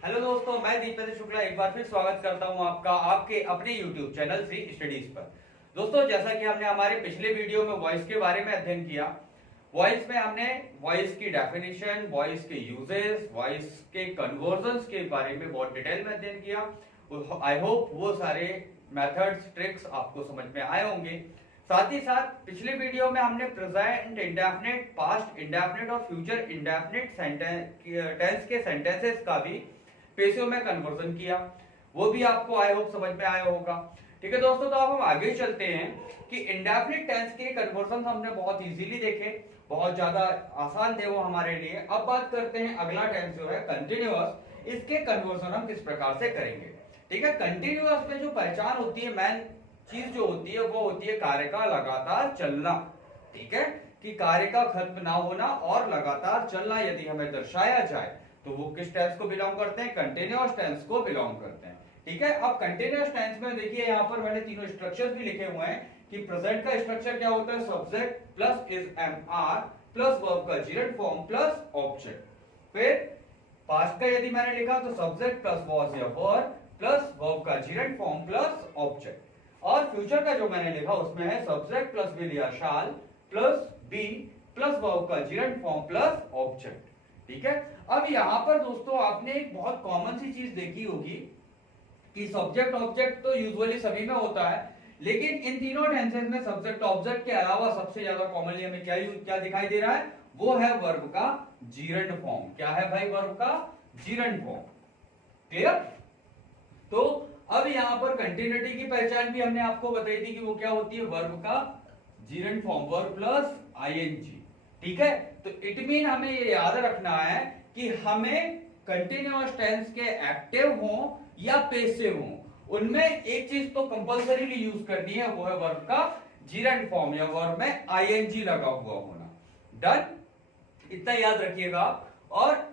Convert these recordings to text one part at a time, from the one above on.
Hello दोस्तों, मैं दीपेंद्र शुक्ला एक बार फिर स्वागत करता हूं आपका आपके अपने YouTube चैनल श्री स्टडीज पर। दोस्तों, जैसा कि हमने हमारे पिछले वीडियो में वॉइस के बारे में अध्ययन किया, वॉइस में हमने वॉइस की डेफिनेशन, वॉइस के यूजेस, वॉइस के कन्वर्जन्स के बारे में बहुत डिटेल में अध्ययन किया। आई होप वो सारे मेथड्स, ट्रिक्स आपको समझ में आए होंगे। साथ ही साथ पिछले वीडियो में हमने प्रेजेंट इंडेफिनिट, पास्ट इंडेफिनिट और फ्यूचर इंडेफिनिट टेंस के सेंटेंसेस का भी पेशियों में कन्वर्जन किया, वो भी आपको आई होप समझ में आया होगा। ठीक है दोस्तों, तो अब हम आगे चलते हैं कि इंडेफिनिट टेंस के कन्वर्जन हमने बहुत इजीली देखे, बहुत ज्यादा आसान थे वो हमारे लिए। अब बात करते हैं अगला टेंस जो है कंटिन्यूअस, इसके कन्वर्जन हम किस प्रकार से करेंगे। ठीक है, कंटिन्यूअस में जो पहचान होती है, मेन चीज जो होती है वो होती है कार्य का लगातार चलना। ठीक है, कि कार्य का खत्म ना होना और लगातार चलना यदि हमें दर्शाया जाए तो वो किस टेंस को बिलोंग करते हैं? कंटिन्यूअस टेंस को बिलोंग करते हैं। ठीक है, अब कंटिन्यूअस टेंस में देखिए यहाँ पर मैंने तीनों स्ट्रक्चर भी लिखे हुए हैं कि प्रेजेंट का स्ट्रक्चर क्या होता है? Subject plus is am are plus verb का जीरेंट फॉर्म प्लस ऑब्जेक्ट। फिर पास्ट का यदि मैंने लिखा तो सब्जेक्ट प्लस वॉज या वर प्लस वर्ब का जीरेंट फॉर्म प्लस ऑब्जेक्ट। और फ्यूचर का जो मैंने लिखा उसमें है सब्जेक्ट प्लस विल या shall plus be plus verb का जीरेंट फॉर्म प्लस ऑब्जेक्ट। ठीक है, अब यहां पर दोस्तों आपने एक बहुत कॉमन सी चीज देखी होगी कि सब्जेक्ट ऑब्जेक्ट तो यूजुअली सभी में होता है, लेकिन इन तीनों टेंसेस में सब्जेक्ट ऑब्जेक्ट के अलावा सबसे ज्यादा कॉमनली हमें क्या दिखाई दे रहा है? वो है वर्ब का जीरेंट फॉर्म। क्या है भाई? वर्ब का जीरेंट फॉर्म। क्लियर? तो अब यहां पर कंटिन्यूटी की पहचान भी हमने आपको बताई थी कि वो क्या होती है? वर्ब का gerund form, verb plus ING. ठीक है, तो इट मीन हमें ये याद रखना है कि हमें कंटिन्यूअस टेंस के एक्टिव हो या पेसिव हो, उनमें एक चीज तो कंपल्सरीली यूज करनी है, वो है वर्ब का जीरेंट फॉर्म या वर्ब में आईएनजी लगा हुआ होना। डन, इतना याद रखिएगा। और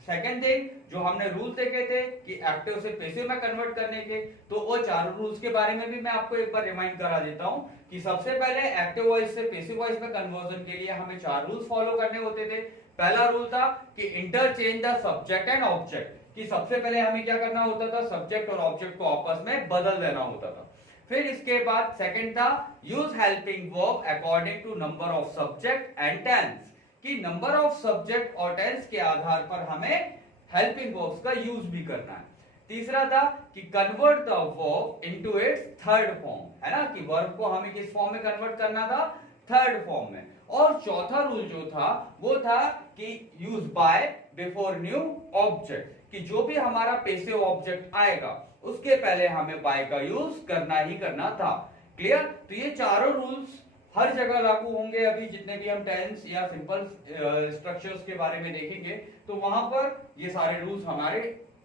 सेकेंड थिंग जो हमने रूल देखे थे कि एक्टिव से पेसिव में कन्वर्ट करने के, तो वो चारों रूल्स के बारे में भी मैं आपको एक बार रिमाइंड करा देता हूं कि सबसे पहले एक्टिव वॉइस से पेसिव वॉइस में कन्वर्जन के लिए हमें चार रूल्स फॉलो करने होते थे। पहला रूल था कि interchange the subject and object, कि सबसे पहले हमें क्या करना होता था? सब्जेक्ट और ऑब्जेक्ट को आपस में बदल देना होता था। फिर इसके बाद सेकंड था use helping verb according to number of subject and tense, कि नंबर ऑफ सब्जेक्ट और टेंस के आधार पर हमें हेल्पिंग वर्ब्स का यूज भी करना है। तीसरा था कि convert the verb into its third form, है ना, कि वर्ब को हमें किस फॉर्म में कन्वर्ट करना था? थर्ड फॉर्म में। और चौथा रूल जो था वो था कि use by before new object, कि जो भी हमारा पेसिव ऑब्जेक्ट आएगा उसके पहले हमें बाय का यूज करना ही करना था। क्लियर? तो ये चारों रूल्स हर जगह लागू होंगे। अभी जितने भी हम टेंस या सिंपल स्ट्रक्चर्स के बारे में देखेंगे तो वहां पर ये सारे रूल्स हमारे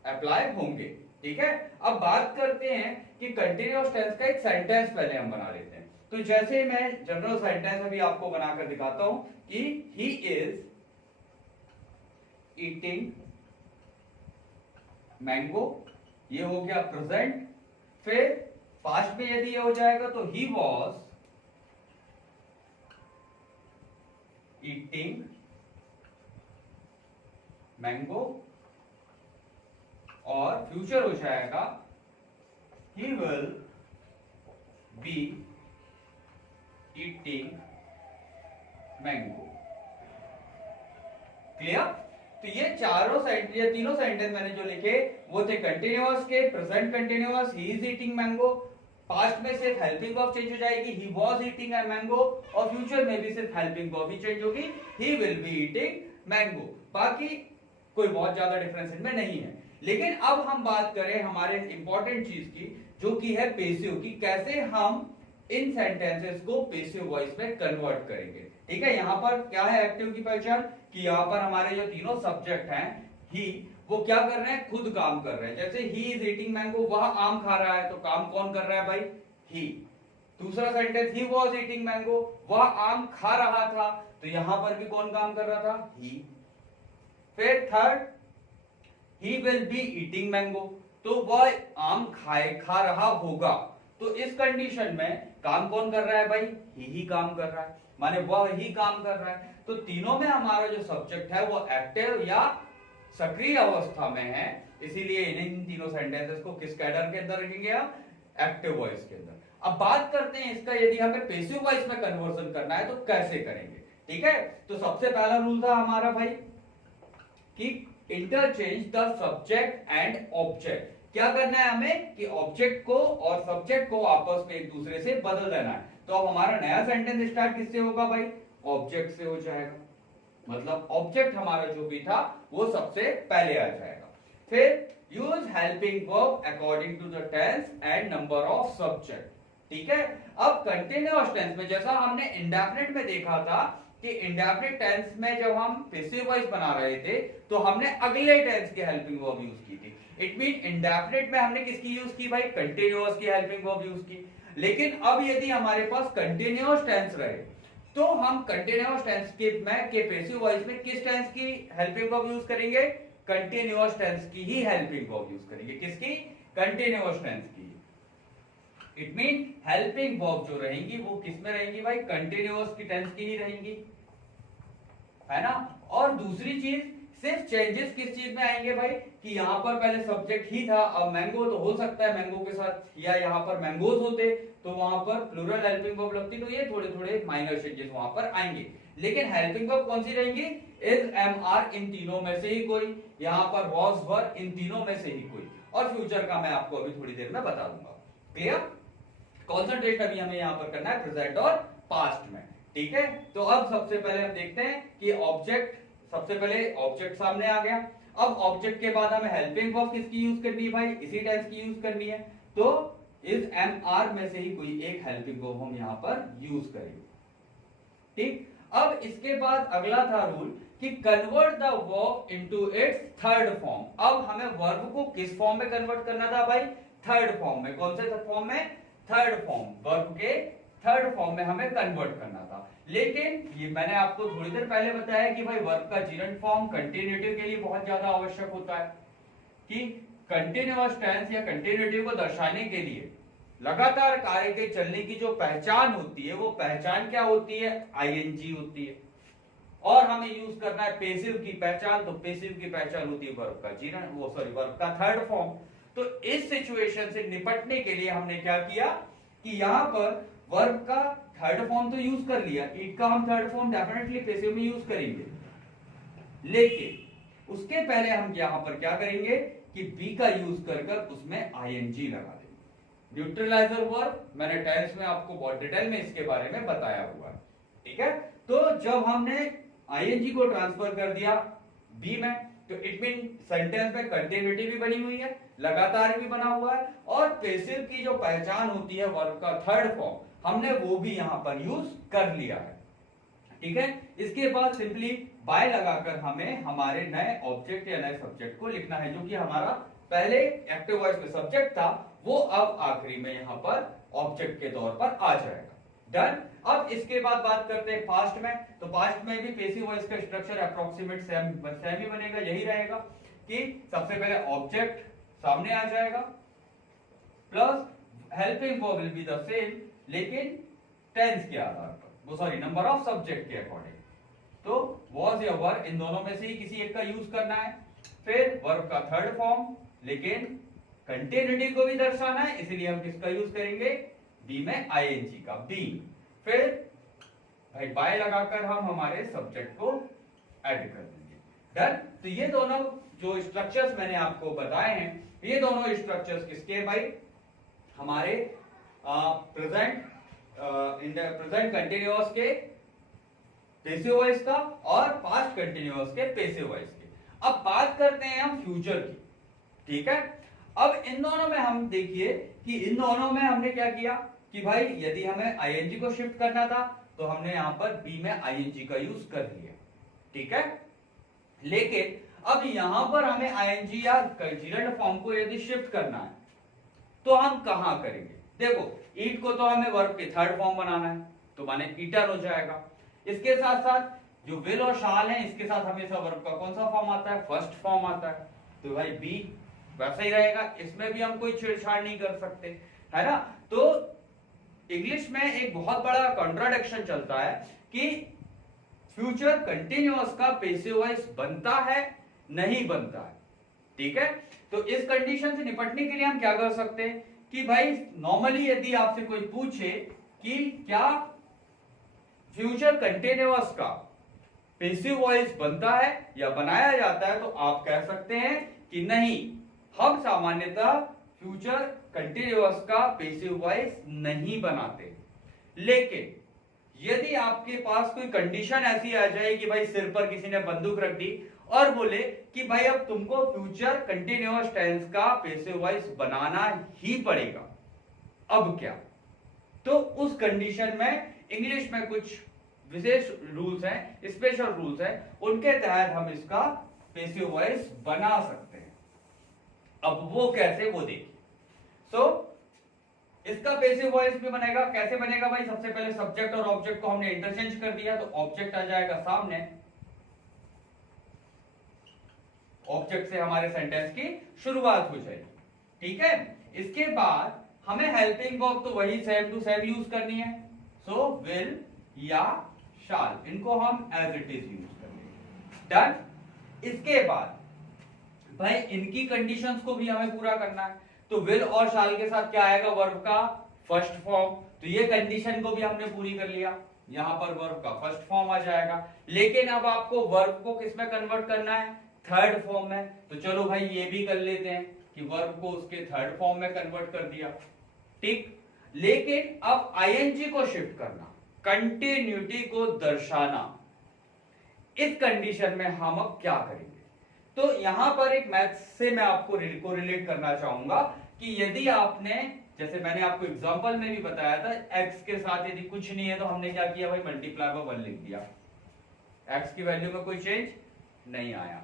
अप्लाई होंगे। ठीक है, अब बात करते हैं कि कंटिन्यूअस टेंस का एक सेंटेंस पहले हम बना लेते हैं। तो जैसे मैं जनरल सेंटेंस अभी आपको बनाकर दिखाता हूं कि ही इज ईटिंग मैंगो, ये हो गया प्रेजेंट। फिर पास्ट में यदि ये हो जाएगा तो ही वॉज ईटिंग मैंगो, और फ्यूचर हो जाएगा he will be eating mango. Clear? तो ये तीनों सेंटेंस मैंने जो लिखे वो थे कंटिन्यूअस के। Present continuous, he is eating mango. Past में सिर्फ हेल्पिंग वर्ब चेंज हो जाएगी, he was eating a mango. और फ्यूचर में भी सिर्फ हेल्पिंग वर्ब ही चेंज होगी, he will be eating mango. बाकी कोई बहुत ज्यादा डिफरेंस इनमें नहीं है। लेकिन अब हम बात करें हमारे इंपॉर्टेंट चीज की, जो कि है पेसिव की, कैसे हम इन सेंटेंसेस को पेसिव वॉइस में कन्वर्ट करेंगे। ठीक है, यहां पर क्या है एक्टिव की पहचान? कि यहां पर हमारे जो तीनों सब्जेक्ट हैं, ही, वो क्या कर रहे हैं? खुद काम कर रहे हैं। जैसे ही इज ईटिंग मैंगो, वह आम खा रहा है, तो काम कौन कर रहा है भाई? ही। दूसरा sentence he was eating mango, वह आम खा रहा था, तो यहां पर भी कौन काम कर रहा था? ही। फिर third, he will be eating mango, तो वह आम खा रहा होगा, तो इस कंडीशन में काम कौन कर रहा है भाई? ही काम कर रहा है, माने वह ही काम कर रहा है। तो तीनों में हमारा जो सब्जेक्ट है वो एक्टिव या सक्रिय अवस्था में है, इसीलिए इन तीनों सेंटेंसेस को किस कैडर के अंदर रखेंगे हम, एक्टिव वॉइस के अंदर। अब बात करते हैं इसका, यदि हमें पैसिव वॉइस में कन्वर्जन करना है तो कैसे करेंगे। ठीक है, तो सबसे पहला रूल था हमारा भाई कि interchange the subject and object. क्या करना है हमें कि ऑब्जेक्ट को और सब्जेक्ट को आपस में एक दूसरे से बदल देना है। तो अब हमारा नया सेंटेंस स्टार्ट किससे होगा भाई, ऑब्जेक्ट से हो जाएगा, मतलब ऑब्जेक्ट हमारा जो भी था वो सबसे पहले आ जाएगा। फिर use helping verb according to the tense and number of subject. ठीक है, अब कंटिन्यूअस टेंस में जैसा हमने इंडेफिनिट में देखा था कि इंडेफिनिट टेंस में जब हम पैसिव वॉइस बना रहे थे तो हमने अगले टेंस की हेल्पिंग वर्ब यूज की थी। इट मीन इंडेफिनिट में हमने किसकी यूज की भाई, कंटिन्यूअस की हेल्पिंग वर्ब यूज की। लेकिन अब यदि हमारे पास कंटिन्यूअस टेंस रहे तो हम कंटिन्यूअस टेंस के पैसिव वॉइस में किस टेंस की हेल्पिंग वर्ब यूज करेंगे, कंटिन्यूअस टेंस की ही हेल्पिंग वर्ब यूज करेंगे। किसकी, कंटिन्यूअस टेंस की। इट मीन हेल्पिंग वर्ब जो रहेंगी वो किस में रहेंगी भाई, कंटिन्यूअस की टेंस की ही रहेंगी, है ना। और दूसरी चीज, सिर्फ चेंजेस किस चीज में आएंगे भाई कि यहाँ पर पहले सब्जेक्ट ही था, अब मैंगो तो हो सकता है मैंगो के साथ, या यहाँ पर मैंगोज होते तो वहां पर प्लूरल हेल्पिंग वर्ब लगती, तो ये थोड़े थोड़े माइनर चेंजेस वहां पर आएंगे। लेकिन हेल्पिंग वर्ब कौन सी रहेंगी, इज, एम, आर, इन तीनों में से ही कोई, यहाँ पर वॉज, वर, इन तीनों में से ही कोई। और फ्यूचर का मैं आपको अभी थोड़ी देर में बता दूंगा। क्लियर, कॉन्सेंट्रेट अभी हमें यहाँ पर करना है प्रेजेंट और पास्ट में। ठीक है, तो अब सबसे पहले हम देखते हैं कि ऑब्जेक्ट, सबसे पहले ऑब्जेक्ट सामने आ गया। अब ऑब्जेक्ट के बाद हमें हेल्पिंग वर्ब किसकी यूज करनी है भाई, इसी टेंस की यूज करनी है। तो इज, एम, आर में से ही कोई एक हेल्पिंग वर्ब हम यहाँ पर यूज करेंगे। ठीक, अब इसके बाद अगला था रूल कि convert the verb into its third form. अब हमें वर्ब को किस फॉर्म में कन्वर्ट करना था भाई, थर्ड फॉर्म में। कौन से फॉर्म में, थर्ड फॉर्म, वर्ब के थर्ड फॉर्म में हमें कन्वर्ट करना था। लेकिन ये मैंने आपको थोड़ी देर पहले बताया कि भाई वर्ब का जीरंट फॉर्म कंटिन्यूटिव के लिए बहुत ज्यादा आवश्यक होता है, कि कंटिन्यूअस टेंस या कंटिन्यूटिव को दर्शाने के लिए लगातार कार्य के चलने की जो पहचान होती है वो पहचान क्या होती है, आईएनजी होती है। और हमें यूज करना है पैसिव की पहचान, तो पैसिव की पहचान होती है वर्ब का जीरंट, वो सॉरी वर्ब का थर्ड फॉर्म। तो इस सिचुएशन से निपटने के लिए हमने क्या किया कि यहाँ पर वर्ब का थर्ड फॉर्म तो यूज कर लिया, इट का हम थर्ड फॉर्म डेफिनेटली पैसिव में यूज करेंगे, लेकिन उसके पहले हम यहाँ पर क्या करेंगे कि बी का यूज कर उसमें आईएनजी लगा देंगे। न्यूट्रलाइजर वर्ब मैंने टेंस में आपको बहुत डिटेल में इसके बारे में बताया हुआ है। ठीक है, तो जब हमने आईएनजी को ट्रांसफर कर दिया बी में, तो इट मीन सेंटेंस में कंटिन्यूटी भी बनी हुई है, लगातार भी बना हुआ है, और पैसिव की जो पहचान होती है वर्ब का थर्ड फॉर्म, हमने वो भी यहां पर यूज कर लिया है। ठीक है, इसके बाद सिंपली बाय लगाकर हमें हमारे नए ऑब्जेक्ट या नए सब्जेक्ट को लिखना है, जो कि हमारा पहले एक्टिव वॉइस में सब्जेक्ट था, वो अब आखिरी में यहां पर ऑब्जेक्ट के तौर पर आ जाएगा। डन। अब इसके बाद बात करते हैं पास्ट में। तो पास्ट में भी पैसिव वॉइस का स्ट्रक्चर अप्रोक्सीमेट सेम ही बनेगा, यही रहेगा कि सबसे पहले ऑब्जेक्ट सामने आ जाएगा plus helping verb will be the same, लेकिन टेंस के आधार पर, वो सॉरी नंबर ऑफ सब्जेक्ट के अकॉर्डिंग। तो वॉज या वर इन दोनों में से ही किसी एक का यूज करना है। फिर वर्ब का थर्ड फॉर्म, लेकिन कंटिन्यूटी को भी दर्शाना है, इसलिए हम किसका यूज करेंगे, बी में आईएनजी का, बी। फिर भाई बाय लगाकर हम हमारे सब्जेक्ट को ऐड कर देंगे। डन। तो ये दोनों जो स्ट्रक्चर्स मैंने आपको बताए हैं, ये दोनों स्ट्रक्चर्स किसके भाई, हमारे प्रेजेंट कंटिन्यूअस के पैसिव वॉइस का और पास्ट कंटिन्यूअस के पैसिव वॉइस के। अब बात करते हैं हम फ्यूचर की। ठीक है, अब इन दोनों में हम देखिए कि इन दोनों में हमने क्या किया कि भाई यदि हमें आईएनजी को शिफ्ट करना था तो हमने यहां पर बी में आईएनजी का यूज कर लिया। ठीक है, लेकिन अब यहां पर हमें आईएनजी या जीरंड फॉर्म को यदि शिफ्ट करना है तो हम कहां करेंगे। देखो, ईट को तो हमें वर्ब के थर्ड फॉर्म बनाना है, तो माने ईटर हो जाएगा। इसके साथ साथ जो विल और शाल है, इसके साथ हमेशा वर्ब का कौन सा फॉर्म आता है, फर्स्ट फॉर्म आता है, तो भाई बी वैसा ही रहेगा। इसमें भी हम कोई छेड़छाड़ नहीं कर सकते, है ना। तो इंग्लिश में एक बहुत बड़ा कॉन्ट्राडिक्शन चलता है कि फ्यूचर कंटिन्यूअस का पैसिव वॉइस बनता है नहीं बनता है। ठीक है, तो इस कंडीशन से निपटने के लिए हम क्या कर सकते हैं कि भाई नॉर्मली यदि आपसे कोई पूछे कि क्या फ्यूचर कंटिन्यूअस का पैसिव वॉइस बनता है या बनाया जाता है, तो आप कह सकते हैं कि नहीं, हम सामान्यतः फ्यूचर कंटिन्यूअस का पैसिव वॉइस नहीं बनाते। लेकिन यदि आपके पास कोई कंडीशन ऐसी आ जाए कि भाई सिर पर किसी ने बंदूक रख दी और बोले कि भाई अब तुमको फ्यूचर कंटिन्यूअस टेंस का पैसिव वॉइस बनाना ही पड़ेगा, अब क्या? तो उस कंडीशन में इंग्लिश में कुछ विशेष रूल्स हैं, स्पेशल रूल्स हैं, उनके तहत हम इसका पैसिव वॉइस बना सकते हैं। अब वो कैसे, वो देखिए। इसका पैसिव वॉइस भी बनेगा। कैसे बनेगा भाई? सबसे पहले सब्जेक्ट और ऑब्जेक्ट को हमने इंटरचेंज कर दिया, तो ऑब्जेक्ट आ जाएगा सामने, ऑब्जेक्ट से हमारे सेंटेंस की शुरुआत हो जाएगी, ठीक है। इसके बाद हमें हेल्पिंग वर्ब तो वही सेम टू सेम यूज करनी है, सो विल या शाल, इनको हम एज इट इज यूज करेंगे। डन। इसके बाद भाई इनकी कंडीशंस को भी हमें पूरा करना है, तो विल और शाल के साथ क्या आएगा? वर्ब का फर्स्ट फॉर्म। तो ये कंडीशन को भी हमने पूरी कर लिया, यहां पर वर्ब का फर्स्ट फॉर्म आ जाएगा। लेकिन अब आपको वर्ब को किसमें कन्वर्ट करना है? थर्ड फॉर्म में। तो चलो भाई ये भी कर लेते हैं कि वर्ब को उसके थर्ड फॉर्म में कन्वर्ट कर दिया, ठीक। लेकिन अब आईएनजी को शिफ्ट करना, कंटिन्यूटी को दर्शाना, इस कंडीशन में हम अब क्या करेंगे? तो यहां पर एक मैथ से मैं आपको रिलेट करना चाहूंगा कि यदि आपने, जैसे मैंने आपको एग्जांपल में भी बताया था, x के साथ यदि कुछ नहीं है तो हमने क्या किया भाई? मल्टीप्लाई बाय 1 लिख दिया, x की वैल्यू में कोई चेंज नहीं आया।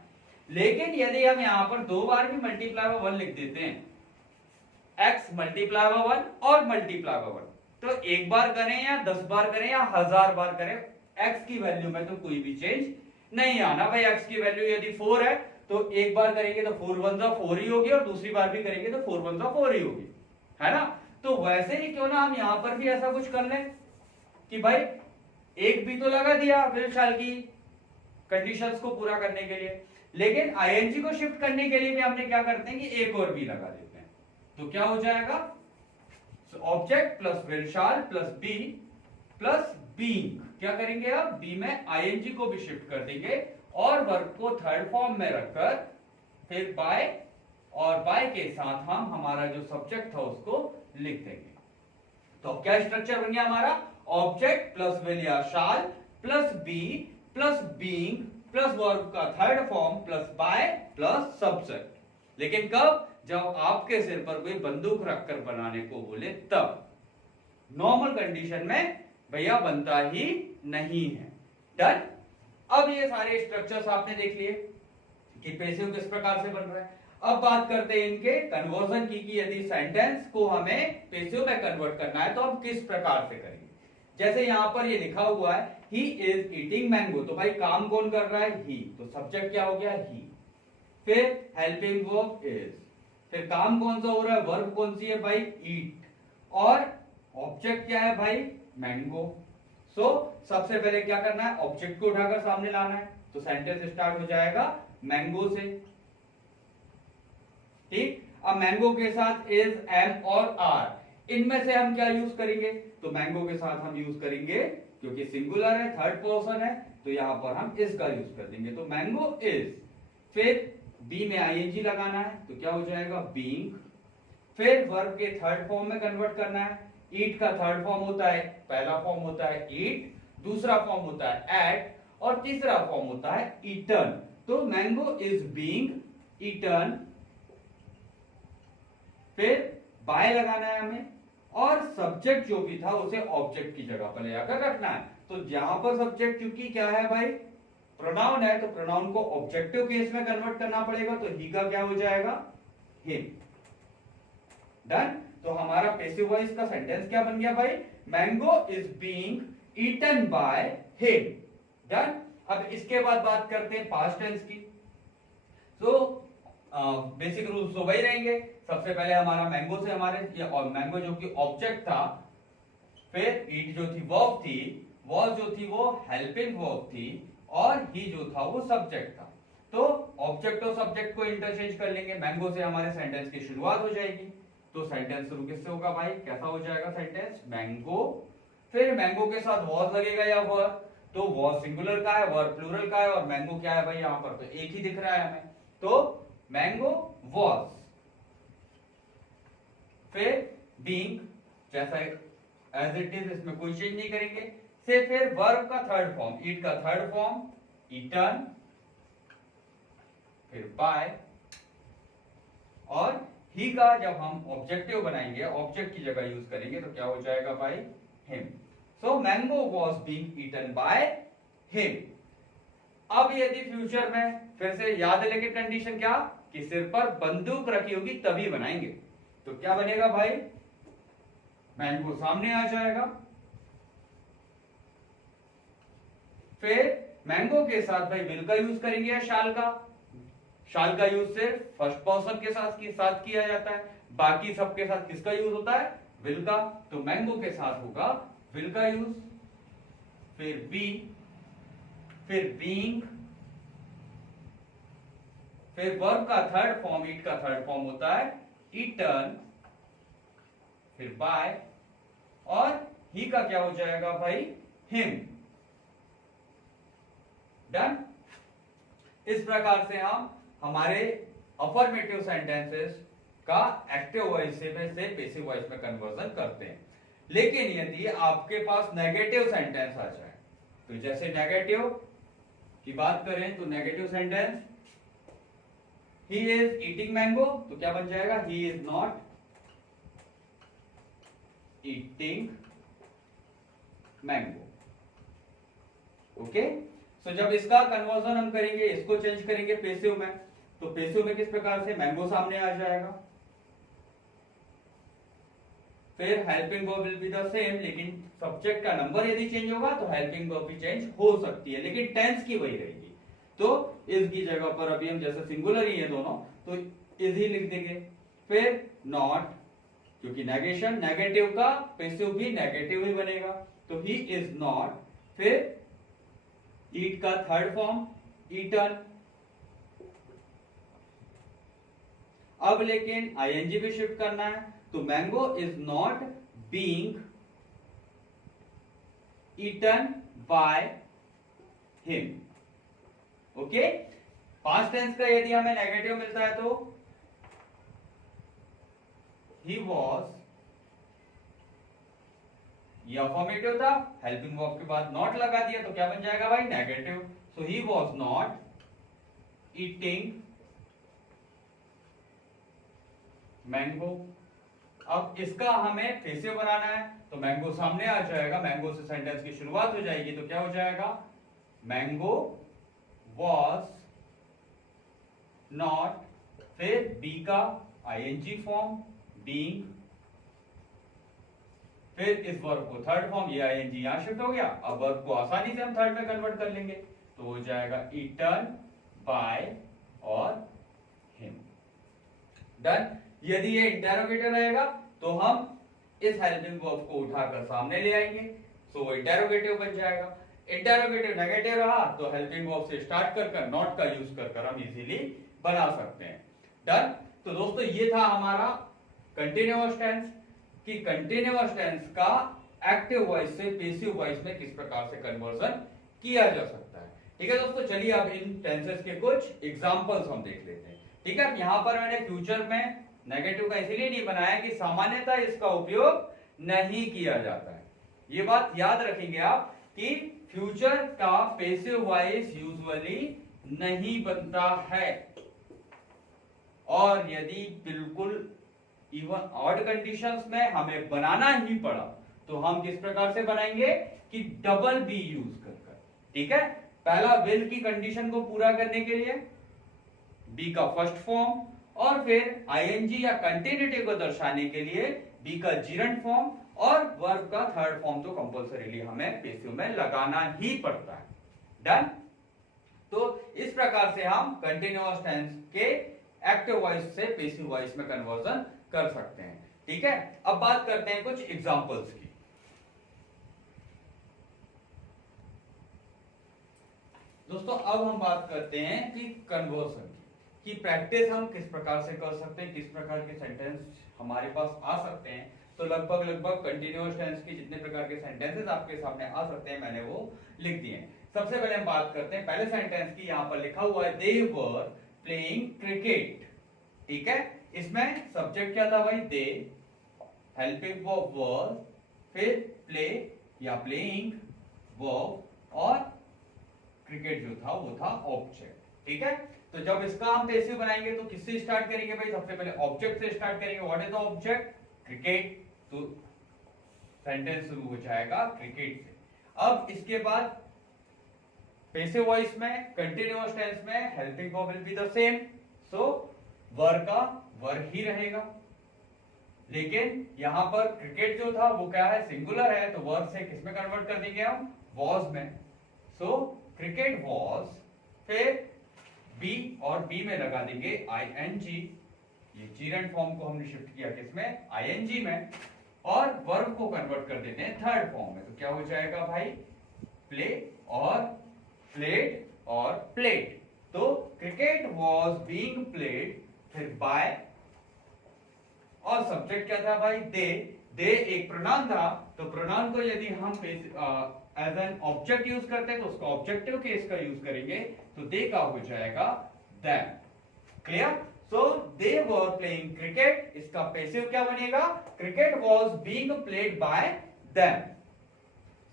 लेकिन यदि हम यहां पर 2 बार भी मल्टीप्लाई बाय 1 लिख देते हैं, x मल्टीप्लाई बाय 1 और मल्टीप्लाई बाय 1, तो एक बार करें या 10 बार करें या 1000 बार करें, x की वैल्यू में तो कोई भी चेंज नहीं आना भाई। x की वैल्यू यदि 4 है तो एक बार करेंगे तो 4 1 जा 4 ही होगी, और दूसरी बार भी करेंगे तो 4 1 जा 4 ही होगी, है ना। तो वैसे ही क्यों ना हम यहां पर भी ऐसा कुछ कर लें कि भाई एक भी तो लगा दिया विल शाल की कंडीशंस को पूरा करने के लिए, लेकिन आईएनजी को शिफ्ट करने के लिए भी हमने क्या करते हैं कि एक और भी लगा देते हैं। तो क्या हो जाएगा? Object plus will shall plus be plus being, क्या करेंगे? अब बी में आईएनजी को भी शिफ्ट कर देंगे और वर्ब को थर्ड फॉर्म में रखकर फिर बाय, और बाय के साथ हम हमारा जो सब्जेक्ट था उसको लिख देंगे। तो क्या स्ट्रक्चर बन गया हमारा? ऑब्जेक्ट प्लस विल या shall plus be plus being plus verb का third form plus by plus subject. लेकिन कब? जब आपके सिर पर कोई बंदूक रखकर बनाने को बोले तब। नॉर्मल कंडीशन में भैया बनता ही नहीं है। डन। अब ये सारे स्ट्रक्चर्स आपने देख लिए कि पैसिव किस प्रकार से बन रहा है। अब बात करते हैं इनके कन्वर्जन की कि यदि सेंटेंस को हमें पैसिव में कन्वर्ट करना है तो हम किस प्रकार से करेंगे। जैसे यहां पर ये लिखा हुआ है ही इज ईटिंग मैंगो, तो भाई काम कौन कर रहा है? ही। तो सब्जेक्ट क्या हो गया? ही। फिर हेल्पिंग वर्ब इज, फिर काम कौन सा हो रहा है? वर्ब कौन सी है भाई? ईट। और ऑब्जेक्ट क्या है भाई? मैंगो। सो सबसे पहले क्या करना है? ऑब्जेक्ट को उठाकर सामने लाना है, तो सेंटेंस स्टार्ट हो जाएगा मैंगो से, ठीक। अब मैंगो के साथ इज, एम और आर, इनमें से हम क्या यूज करेंगे? तो मैंगो के साथ हम यूज करेंगे, क्योंकि सिंगुलर है, थर्ड पर्सन है, तो यहां पर हम इज का यूज कर देंगे, तो मैंगो इज। फिर बी में आईएनजी लगाना है, तो क्या हो जाएगा? बीइंग। फिर वर्ब के थर्ड फॉर्म में कन्वर्ट करना है। ईट का थर्ड फॉर्म होता है, पहला फॉर्म होता है ईट, दूसरा फॉर्म होता है एट, और तीसरा फॉर्म होता है ईटन। तो मैंगो इज बीइंग ईटन। फिर बाय लगाना है हमें, और सब्जेक्ट जो भी था उसे ऑब्जेक्ट की जगह पर ले जाकर रखना है। तो यहां पर सब्जेक्ट क्योंकि क्या है भाई? प्रोनाउन है, तो प्रोनाउन को ऑब्जेक्टिव केस में कन्वर्ट करना पड़ेगा, तो ही का क्या हो जाएगा? हिम। डन। तो हमारा पैसिव वॉइस का सेंटेंस क्या बन गया भाई? Mango is being eaten by him. Done. अब इसके बाद बात करते हैं पास्ट टेंस की। तो बेसिक रूल्स तो वही रहेंगे। सबसे पहले हमारा मैंगो से हमारे मैंगो जो कि ऑब्जेक्ट था, फिर ईट जो थी वर्ब थी, वॉज जो थी वो हेल्पिंग वर्ब थी, और ही जो था वो सब्जेक्ट था। तो ऑब्जेक्ट और सब्जेक्ट को इंटरचेंज कर लेंगे, मैंगो से हमारे सेंटेंस की शुरुआत हो जाएगी। तो सेंटेंस शुरू किससे होगा भाई, कैसा हो जाएगा सेंटेंस, मैंगो, फिर मैंगो के साथ वॉज लगेगा या वर, तो वॉज सिंगुलर का है, वर प्लूरल का है, और मैंगो क्या है भाई यहाँ पर, तो एक ही दिख रहा है हमें, तो मैंगो वॉज, फिर बीइंग जैसा एज इट इज, इसमें कोई चेंज नहीं करेंगे, से फिर वर्ब का थर्ड फॉर्म, ईट का थर्ड फॉर्म ईटन, फिर बाय, और ही का जब हम ऑब्जेक्टिव बनाएंगे, ऑब्जेक्ट की जगह यूज करेंगे, तो क्या हो जाएगा भाई, him. So mango was being eaten by him. अब यदि फ्यूचर में फिर से याद है, लेकिन कंडीशन क्या, कि सिर पर बंदूक रखी होगी तभी बनाएंगे, तो क्या बनेगा भाई, मैंगो सामने आ जाएगा, फिर मैंगो के साथ भाई विल का यूज करेंगे या शाल का, शाल का यूज सिर्फ फर्स्ट पर्सन के साथ किया जाता है, बाकी सबके साथ किसका यूज होता है, विल का, तो मैंगो के साथ होगा विल का यूज, फिर बी, फिर बीइंग, फिर वर्ब का थर्ड फॉर्म, ईट का थर्ड फॉर्म होता है ईटन, फिर बाय, और ही का क्या हो जाएगा भाई, हिम। डन। इस प्रकार से हम हमारे अफर्मेटिव सेंटेंसेस का एक्टिव वॉइस से पैसिव वॉइस में कन्वर्जन करते हैं। लेकिन यदि आपके पास नेगेटिव सेंटेंस आ जाए, तो जैसे नेगेटिव की बात करें तो negative sentence, he is eating mango, तो क्या बन जाएगा, he is not eating mango. Okay, so जब इसका कन्वर्जन हम करेंगे, इसको चेंज करेंगे पैसिव में, तो पैसिव में किस प्रकार से, मैंगो सामने आ जाएगा, फिर helping verb will be the same, लेकिन सब्जेक्ट का नंबर यदि चेंज होगा तो हेल्पिंग वर्ब भी चेंज हो सकती है, लेकिन टेंस की वही रहेगी। तो इज की जगह पर अभी हम जैसे सिंगुलर ही है दोनों, तो इज ही लिख देंगे, फिर नॉट, क्योंकि नेगेशन नेगेटिव का पैसिव भी नेगेटिव ही बनेगा, तो ही इज नॉट, फिर ईट का थर्ड फॉर्म ईटन, अब लेकिन आईएनजी भी शिफ्ट करना है, तो mango is not being eaten by him. Okay, past tense का यदि हमें नेगेटिव मिलता है तो ही वॉज, ये अफर्मेटिव था, हेल्पिंग वर्ब के बाद नॉट लगा दिया तो क्या बन जाएगा भाई, negative, so he was not eating mango. अब इसका हमें पैसिव बनाना है, तो मैंगो सामने आ जाएगा, मैंगो से सेंटेंस की शुरुआत हो जाएगी, तो क्या हो जाएगा, मैंगो वॉज नॉट, फिर बी का आईएनजी फॉर्म बीइंग, फिर इस वर्ब को थर्ड फॉर्म, ये आईएनजी यहां शिफ्ट हो गया, अब वर्ब को आसानी से हम थर्ड में कन्वर्ट कर लेंगे, तो हो जाएगा ईटन बाय और हिम। डन। यदि ये इंटेरोगेटर रहेगा तो हम इस हेल्पिंग वर्ब को उठाकर सामने ले आएंगे, सो वो इंटेरोगेटिव बन जाएगा। इंटेरोगेटिव नेगेटिव रहा तो हेल्पिंग वर्ब से स्टार्ट कर नॉट का यूज कर हम इजीली बना सकते हैं। डन। तो दोस्तों ये था हमारा कंटिन्यूअस टेंस, कि कंटिन्यूअस टेंस का एक्टिव वॉइस से पैसिव वॉइस में किस प्रकार से कन्वर्जन किया जा सकता है। ठीक है दोस्तों, चलिए अब इन टेंसेस के कुछ एग्जांपल्स हम देख लेते हैं। ठीक है, यहाँ पर मैंने फ्यूचर में नेगेटिव का इसलिए नहीं बनाया कि सामान्यतः इसका उपयोग नहीं किया जाता है। ये बात याद रखेंगे आप कि फ्यूचर का पैसिव वॉइस यूजुअली नहीं बनता है, और यदि बिल्कुल इवन ऑड कंडीशंस में हमें बनाना ही पड़ा तो हम किस प्रकार से बनाएंगे कि डबल बी यूज कर। ठीक है, पहला विल की कंडीशन को पूरा करने के लिए बी का फर्स्ट फॉर्म, और फिर आईएनजी या कंटिन्यूटी को दर्शाने के लिए बी का जीरंट फॉर्म, और वर्ब का थर्ड फॉर्म तो कंपल्सरीली हमें पैसिव में लगाना ही पड़ता है। डन। तो इस प्रकार से हम कंटिन्यूअस टेंस के एक्टिव वॉइस से पैसिव वॉइस में कन्वर्जन कर सकते हैं। ठीक है, अब बात करते हैं कुछ एग्जांपल्स की। दोस्तों अब हम बात करते हैं कि कन्वर्सन की प्रैक्टिस हम किस प्रकार से कर सकते हैं, किस प्रकार के सेंटेंस हमारे पास आ सकते हैं। तो लगभग कंटिन्यूअस टेंस के जितने प्रकार के सेंटेंसेस आपके सामने आ सकते हैं मैंने वो लिख दिए हैं। सबसे पहले हम बात करते हैं पहले सेंटेंस की। यहाँ पर लिखा हुआ है दे वर प्लेइंग क्रिकेट। ठीक है, इसमें सब्जेक्ट क्या था भाई? दे, हेल्पिंग वर्ब वर, फिर प्ले या प्लेइंग वर्ब और क्रिकेट जो था वो था ऑब्जेक्ट। ठीक है, तो जब इसका हम पैसिव बनाएंगे तो किससे स्टार्ट करेंगे भाई? सबसे पहले ऑब्जेक्ट से स्टार्ट करेंगे। What is the object? Cricket. तो सेंटेंस शुरू हो जाएगा क्रिकेट से। अब इसके बाद पैसिव वॉइस में कंटिन्यूअस टेंस में helping verb will be the same, so were का वर ही रहेगा। लेकिन यहां पर क्रिकेट जो था वो क्या है? सिंगुलर है, तो वर्ब से किसमें कन्वर्ट कर देंगे हम? वॉज में। सो क्रिकेट वॉज, फिर बी और बी में लगा देंगे आईएनजी। ये जीरेंट फॉर्म को हमने शिफ्ट किया किसमें? आईएनजी में। और वर्ब को कन्वर्ट कर देते हैं थर्ड फॉर्म में। तो क्या हो जाएगा भाई? प्ले और प्लेड और प्लेड। तो क्रिकेट वॉज बीइंग प्लेड, फिर बाय, और सब्जेक्ट क्या था भाई? दे। दे एक प्रोनाउन था, तो प्रोनाउन को यदि हम एज एन ऑब्जेक्ट यूज करते हैं तो उसका ऑब्जेक्टिव केस का यूज करेंगे, तो दे का हो जाएगा them. Clear? So they were playing cricket, इसका पैसिव क्या बनेगा? Cricket was being played by them.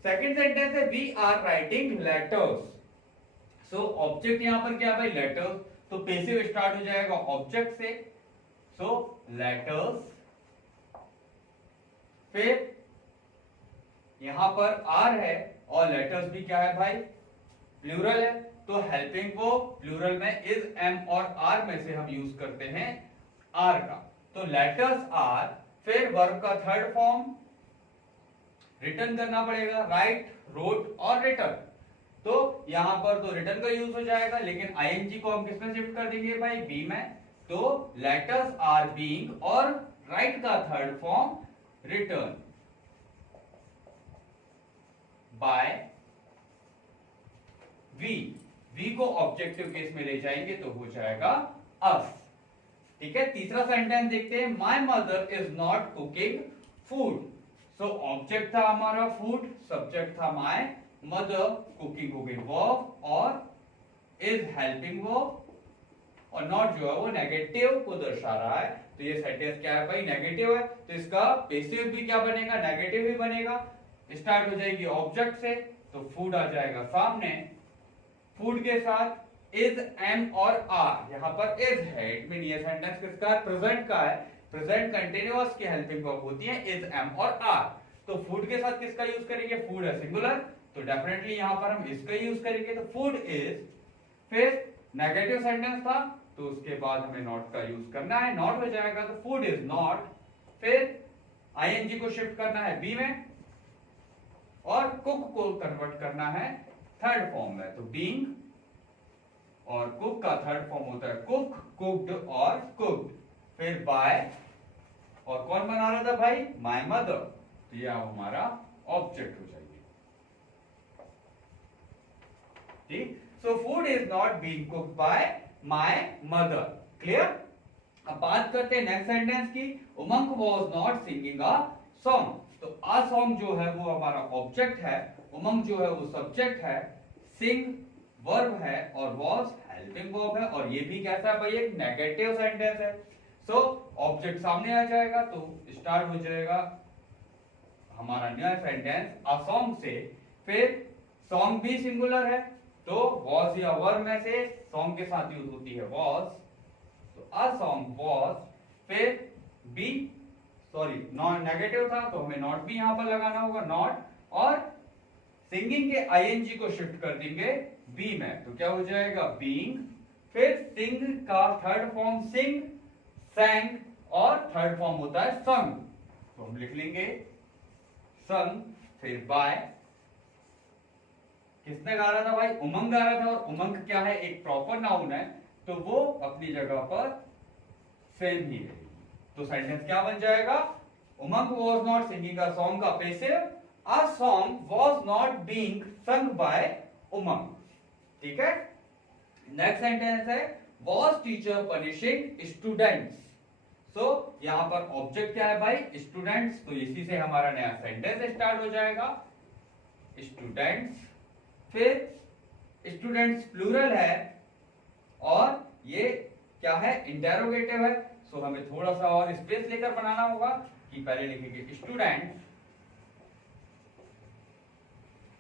Second sentence है we are writing letters. So object यहां पर क्या भाई? लेटर्स। तो पैसिव स्टार्ट हो जाएगा ऑब्जेक्ट से, सो लेटर्स। फिर यहां पर आर है और लेटर्स भी क्या है भाई? प्लूरल है, तो हेल्पिंग को प्लूरल में इज, एम और आर में से हम यूज करते हैं आर का। तो लेटर्स आर, फिर वर्ब का थर्ड फॉर्म रिटर्न करना पड़ेगा, राइट, रोट और रिटर्न। तो यहां पर तो रिटर्न का यूज हो जाएगा, लेकिन आईएनजी को हम किसमें शिफ्ट कर देंगे भाई? बी में। तो लेटर्स आर बीइंग और राइट का third form written by we. We को ऑब्जेक्टिव केस में ले जाएंगे तो हो जाएगा अस। ठीक है, तीसरा सेंटेंस देखते हैं। My mother is not cooking food. So object था हमारा फूड, सब्जेक्ट था माय, मदर कुकिंग हो गई वर्ब, और इज हेल्पिंग वर्ब, और नॉट जो है वो नेगेटिव को दर्शा रहा है। तो ये सेंटेंस क्या है भाई? नेगेटिव है, तो इसका पैसिव भी क्या बनेगा? नेगेटिव ही बनेगा। स्टार्ट हो जाएगी ऑब्जेक्ट से, तो फूड आ जाएगा सामने। फूड के साथ इज, एम और आर, यहां पर इज है, इट मीन ये सेंटेंस किसका है? प्रेजेंट का है। प्रेजेंट कंटिन्यूअस की हेल्पिंग वर्ब होती है इज, एम और आर। तो फूड के साथ किसका यूज करेंगे? फूड है सिंगुलर, तो डेफिनेटली यहां पर हम इसका यूज करेंगे, तो फूड इज। फिर नेगेटिव सेंटेंस था, तो उसके बाद हमें नॉट का यूज करना है, नॉट हो जाएगा, तो फूड इज नॉट। फिर आईएनजी को शिफ्ट करना है बी में, और कुक को कन्वर्ट करना है थर्ड फॉर्म में, तो बीइंग, और कुक का थर्ड फॉर्म होता है कुक, कुक्ड और कुक्ड। फिर बाय, और कौन बना रहा था भाई? My mother. तो यह हमारा ऑब्जेक्ट हो जाएगी। ठीक, so food is not being cooked by my mother. Clear? अब बात करते हैं नेक्स्ट सेंटेंस की। Umang was not singing a song. तो अ सॉन्ग जो है वो हमारा ऑब्जेक्ट है, उमंग जो है वो सब्जेक्ट है, सिंग वर्ब है, और वाज हेल्पिंग वर्ब है। और ये भी कैसा है भाई? एक नेगेटिव सेंटेंस है। सो ऑब्जेक्ट सामने आ जाएगा, तो स्टार्ट हो जाएगा हमारा नया सेंटेंस अ सॉन्ग से। फिर सॉन्ग भी सिंगुलर है, तो वॉज या वर्ब में से सॉन्ग के साथ यूज होती है वॉज, तो अ सॉन्ग वॉज। फिर बी, सॉरी नॉन नेगेटिव था, तो हमें नॉट भी यहां पर लगाना होगा, नॉट, और सिंगिंग के आईएनजी को शिफ्ट कर देंगे बी में, तो क्या हो जाएगा? बीइंग। फिर सिंग का थर्ड फॉर्म सिंग, सैंग, और थर्ड फॉर्म होता है संग, तो हम लिख लेंगे संग। फिर बाय, किसने गा रहा था भाई? उमंग गा रहा था, और उमंग क्या है? एक प्रॉपर नाउन है, तो वो अपनी जगह पर सेम ही रहेगी। तो सेंटेंस क्या बन जाएगा? Umang was not singing a song का passive, a song was not being sung by Umang. ठीक है। नेक्स्ट सेंटेंस है was teacher punishing students. So यहां पर ऑब्जेक्ट क्या है भाई, स्टूडेंट्स, तो इसी से हमारा नया सेंटेंस स्टार्ट हो जाएगा, स्टूडेंट्स। फिर स्टूडेंट्स प्लूरल है और ये क्या है, इंटेरोगेटिव है। सो हमें थोड़ा सा और स्पेस लेकर बनाना होगा कि पहले लिखेंगे स्टूडेंट,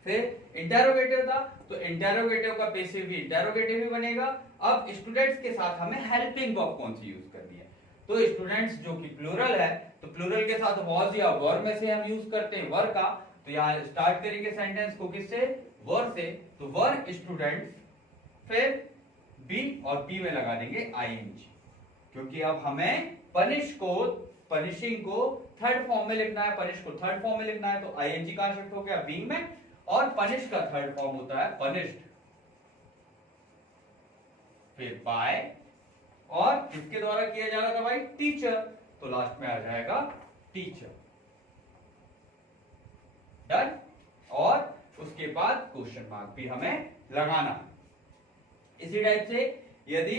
फिर इंटेरोगेटिव था तो इंटेरोगेटिव का पेसिव भी इंटेरोगेटिव ही बनेगा। अब स्टूडेंट्स के साथ हमें हेल्पिंग वर्ब कौन सी यूज करनी है, तो स्टूडेंट्स जो कि प्लूरल है तो प्लूरल के साथ वॉज या वर में से हम यूज करते हैं वर का। तो यहाँ स्टार्ट करेंगे सेंटेंस को किससे, वर से, तो वर स्टूडेंट्स, फिर बी और बी में लगा देंगे आईएनजी, क्योंकि अब हमें पनिशिंग को थर्ड फॉर्म में लिखना है, पनिश को थर्ड फॉर्म में लिखना है, तो आईएनजी कहां शिफ्ट हो गया, बीइंग में, और पनिश का थर्ड फॉर्म होता है पनिश्ड, फिर बाय, और किसके द्वारा किया जा रहा था भाई, टीचर, तो लास्ट में आ जाएगा टीचर। डन। और उसके बाद क्वेश्चन मार्क भी हमें लगाना। इसी टाइप से यदि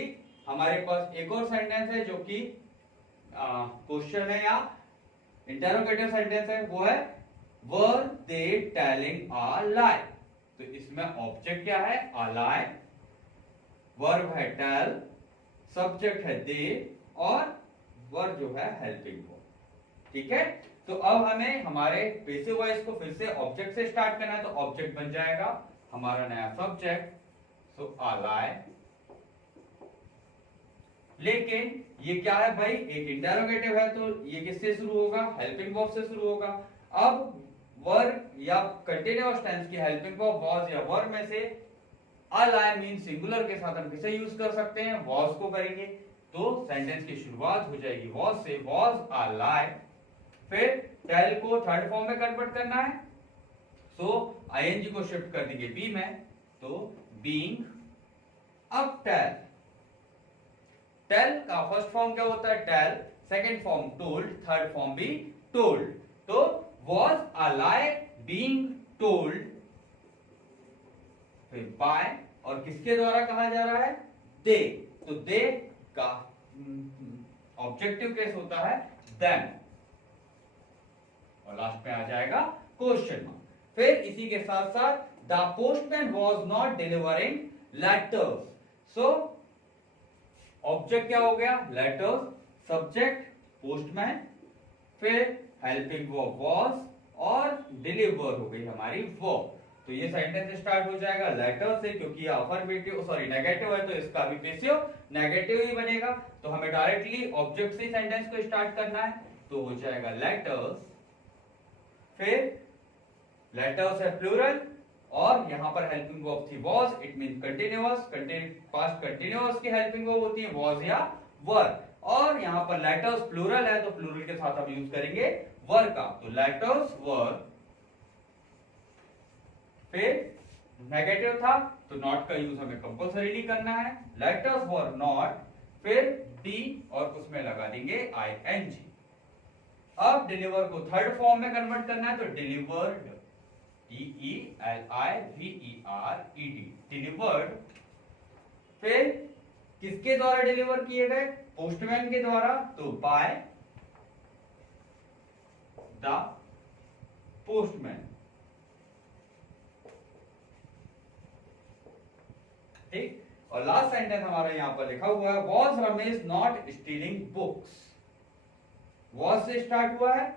हमारे पास एक और सेंटेंस है जो कि क्वेश्चन है या इंटेरोगेटिव सेंटेंस है, वो है वर दे टेलिंग अ लाई। तो इसमें ऑब्जेक्ट क्या है, अ लाई, वर्ब है टेल, सब्जेक्ट है दे, और वर्ब जो है हेल्पिंग वर्ब, ठीक है। तो अब हमें हमारे पैसिव वॉइस को फिर से ऑब्जेक्ट से स्टार्ट करना है, तो ऑब्जेक्ट बन जाएगा हमारा नया सब्जेक्ट, सो अ लाई। लेकिन ये क्या है भाई, एक इंटेरोगेटिव है, तो ये किससे शुरू होगा, हेल्पिंग वर्ब से शुरू होगा। अब वर्ब या कंटीन्यूअस टेंस की हेल्पिंग वर्ब वॉज या वर्ब में से अ लाई मीन सिंगुलर के साथ हम किसे यूज कर सकते हैं, वॉज को करेंगे, तो सेंटेंस की शुरुआत हो जाएगी वॉज से, वॉज अ लाई। फिर टेल को थर्ड फॉर्म में कन्वर्ट करना है, सो आईएनजी को शिफ्ट कर देंगे बी में, तो बीइंग। अब टेल का फर्स्ट फॉर्म क्या होता है, tell, second form told, third form भी टोल्ड, तो was a lie being told, फिर बाय, और किसके द्वारा कहा जा रहा है, दे, तो दे का ऑब्जेक्टिव केस होता है देम, और लास्ट में आ जाएगा क्वेश्चन मार्क। फिर इसी के साथ साथ the postman was not delivering letters, so object क्या हो गया, लेटर्स, सब्जेक्ट पोस्टमैन, फिर हेल्पिंग वर्ब वॉज, और डिलीवर हो गई हमारी वर्ब। तो ये सेंटेंस स्टार्ट हो जाएगा लेटर से, क्योंकि ये अफर्मेटिव सॉरी नेगेटिव है, तो इसका भी पैसिव नेगेटिव ही बनेगा, तो हमें डायरेक्टली ऑब्जेक्ट से सेंटेंस को स्टार्ट करना है, तो हो जाएगा लेटर्स, फिर लेटर्स है प्लूरल, और यहां पर हेल्पिंग वर्ब थी was, it mean continuous, past continuous की हेल्पिंग वर्ब होती है वॉज या वर, और यहां पर लेटर्स प्लूरल है, तो प्लूरल के साथ हम यूज करेंगे वर का, तो लेटर्स वर। फिर नेगेटिव था तो नॉट का यूज हमें कंपल्सरीली करना है, लेटर्स वर नॉट, फिर डी और उसमें लगा देंगे आईएनजी। अब डिलीवर को थर्ड फॉर्म में कन्वर्ट करना है, तो डिलीवर्ड, DELIVERED, डिलीवर्ड। फिर किसके द्वारा डिलीवर किए गए, पोस्टमैन के द्वारा, तो बाय द पोस्टमैन, ठीक। और लास्ट सेंटेंस हमारा यहां पर लिखा हुआ है was Ramesh not stealing books, was से स्टार्ट हुआ है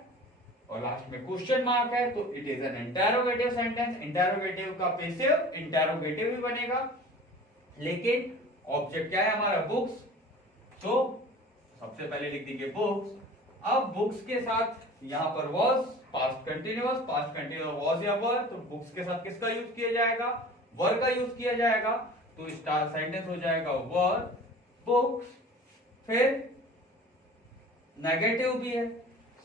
और लास्ट में क्वेश्चन मार्क है, तो it is an interrogative sentence, interrogative का पैसिव इंटेरोगेटिव ही बनेगा, लेकिन ऑब्जेक्ट क्या है हमारा, बुक्स, तो सबसे पहले लिख देंगे बुक्स। अब बुक्स के साथ यहां पर वॉज, पास्ट कंटिन्यूअस वॉज या वर, तो बुक्स के साथ किसका यूज किया जाएगा, वर का यूज किया जाएगा, तो स्टार सेंटेंस हो जाएगा वर बुक्स। फिर नेगेटिव भी है,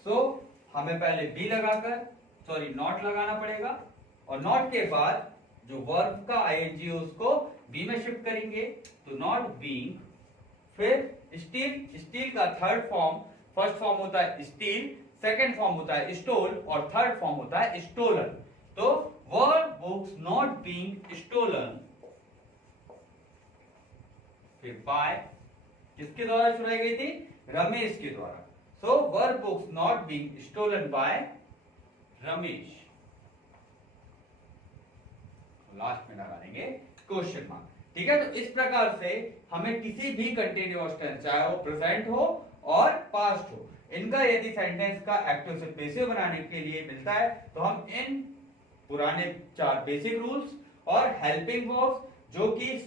सो हमें पहले बी लगाकर सॉरी नॉट लगाना पड़ेगा, और नॉट के बाद जो वर्ब का आईएनजी है उसको बी में शिफ्ट करेंगे, तो नॉट बीइंग। फिर स्टील का थर्ड फॉर्म, फर्स्ट फॉर्म होता है स्टील, सेकंड फॉर्म होता है स्टोल, और थर्ड फॉर्म होता है स्टोलन, तो were books not being stolen, फिर बाय, किसके द्वारा चुराई गई थी? रमेश के द्वारा। So were books not being stolen by Ramesh. Last में लगा देंगे क्वेश्चन मार्क। ठीक है, तो इस प्रकार से हमें किसी भी कंटिन्यूअस टेंस, चाहे वो प्रेजेंट हो और पास्ट हो, इनका यदि सेंटेंस का एक्टिव से पैसिव बनाने के लिए मिलता है तो हम इन पुराने 4 बेसिक रूल्स और हेल्पिंग वर्ब्स जो कि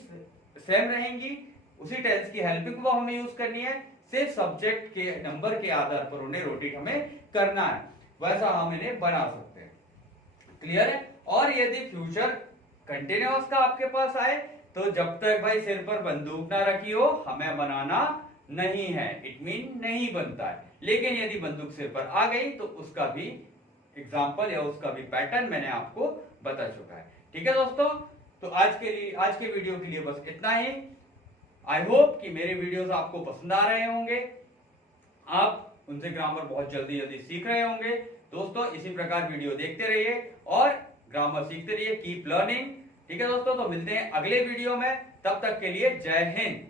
सेम रहेंगी, उसी टेंस की हेल्पिंग वर्ब हमें यूज करनी है, सिर्फ सब्जेक्ट के नंबर के आधार पर उन्हें रोटेट हमें करना है, वैसा हम इन्हें बना सकते हैं। क्लियर है? और यदि फ्यूचर कंटिन्यूअस का आपके पास आए तो जब तक भाई सिर पर बंदूक ना रखी हो हमें बनाना नहीं है, इट मीन नहीं बनता है। लेकिन यदि बंदूक सिर पर आ गई तो उसका भी एग्जाम्पल या उसका भी पैटर्न मैंने आपको बता चुका है। ठीक है दोस्तों, तो आज के वीडियो के लिए बस इतना ही। आई होप कि मेरे वीडियोस आपको पसंद आ रहे होंगे, आप उनसे ग्रामर बहुत जल्दी जल्दी सीख रहे होंगे। दोस्तों इसी प्रकार वीडियो देखते रहिए और ग्रामर सीखते रहिए, कीप लर्निंग। ठीक है दोस्तों, तो मिलते हैं अगले वीडियो में, तब तक के लिए जय हिंद।